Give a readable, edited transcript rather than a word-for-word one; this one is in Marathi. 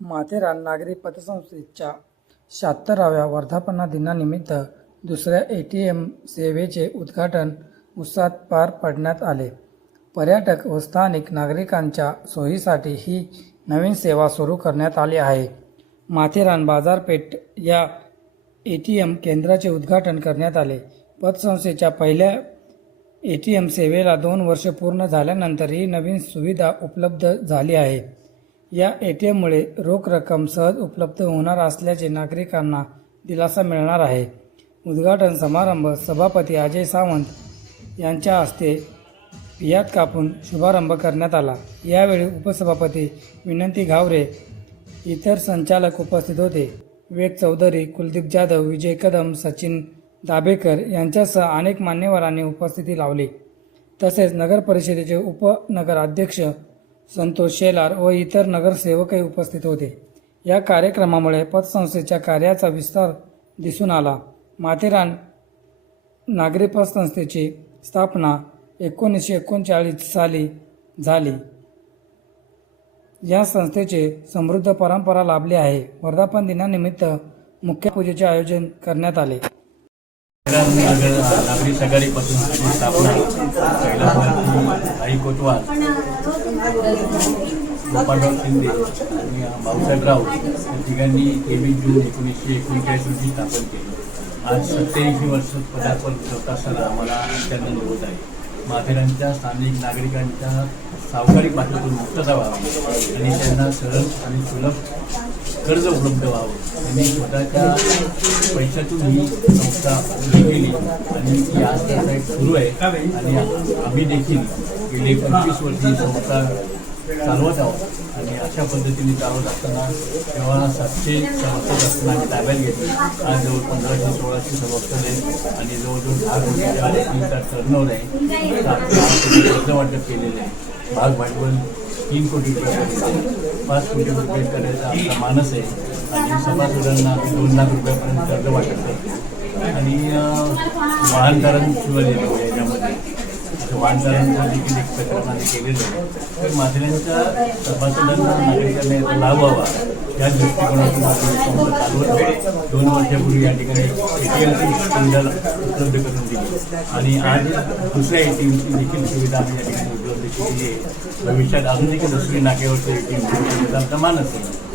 माथेरान नागरी पतसंस्थेच्या 76व्या वर्धापन दिनानिमित्त दुसऱ्या ATM सेवेचे उद्घाटन उत्साहात पार पाडण्यात आले. पर्यटक व स्थानिक नागरिकांच्या सोयीसाठी ही नवीन सेवा सुरू करण्यात आली आहे. माथेरान बाजारपेठ या ATM केंद्राचे उद्घाटन करण्यात आले. पतसंस्थेच्या पहिल्या ATM सेवेला 2 वर्षे पूर्ण झाल्यानंतर ही नवीन सुविधा उपलब्ध झाली आहे. या ATMमुळे रोख रक्कम सहज उपलब्ध होणार असल्याचे नागरिकांना दिलासा मिळणार आहे. उद्घाटन समारंभ सभापती अजय सावंत यांच्या हस्ते फियात कापून शुभारंभ करण्यात आला. यावेळी उपसभापती विनंती घावरे, इतर संचालक उपस्थित होते. विवेक चौधरी, कुलदीप जाधव, विजय कदम, सचिन दाभेकर यांच्यासह अनेक मान्यवरांनी उपस्थिती लावली. तसेच नगर परिषदेचे उपनगराध्यक्ष संतोष शेलार व इतर नगरसेवकही उपस्थित होते. या कार्यक्रमामुळे पतसंस्थेच्या कार्याचा विस्तार दिसून आला. माथेरान नागरी पतसंस्थेची स्थापना 1939 साली झाली. या संस्थेचे समृद्ध परंपरा लाभली आहे. वर्धापन दिनानिमित्त मुख्य पूजेचे आयोजन करण्यात आले. नागरी सहकारी पतसंस्थेची स्थापना आई कोतवाल, गोपाळराव शिंदे आणि भाऊसाहेब राऊत या तिघांनी 23 जून 1939 रोजी स्थापन केली. आज 87 वर्ष पदार्पण करत असताना आम्हाला अत्यानंद होत आहे. माथेरानच्या स्थानिक नागरिकांच्या सावकारी पातळीतून मुक्तता व्हावी आणि त्यांना सरळ आणि सुलभ कर्ज उपलब्ध व्हावं. त्यांनी स्वतःच्या पैशातून ही संस्था उभी केली आणि ती आज त्याचा सुरू आहे. आणि आम्ही देखील गेले 25 वर्ष ही संस्था चालवत आहोत आणि अशा पद्धतीने चालवत असताना तेव्हा 700 सभासद असताना आम्ही ताब्यात घेतली. आज जवळ 1500-1600 सभासद आहेत आणि जवळजवळ 10 कोटीच्या टर्नओव्हर आहे. 7 कोटी कर्ज वाटप केलेले आहे. भाग भांडवल 3 कोटी रुपये, 5 कोटी रुपये करायचा आमचा मानस आहे आणि सभासदांना 2 लाख रुपयापर्यंत कर्ज वाटप करतो आणि वाहनधारण शिवलेलं आहे. याच्यामध्ये वाहनधारणचा देखील एक प्रकरण आम्ही केलेलं आहे. तर माथेरानच्या सभासदांना नागरिकांना याचा लाभ व्हावा या दृष्टिकोनातून संस्था चालवत आहे. 2 वर्षापूर्वी या ठिकाणी ATMची सुविधा उपलब्ध करून दिली आणि आज दुसऱ्या ATMची देखील सुविधा आम्ही या ठिकाणी उपलब्ध केली आहे. भविष्यात अजून देखील दुसरी नाक्यावरची ATM सुविधा आमचा मानस आहे.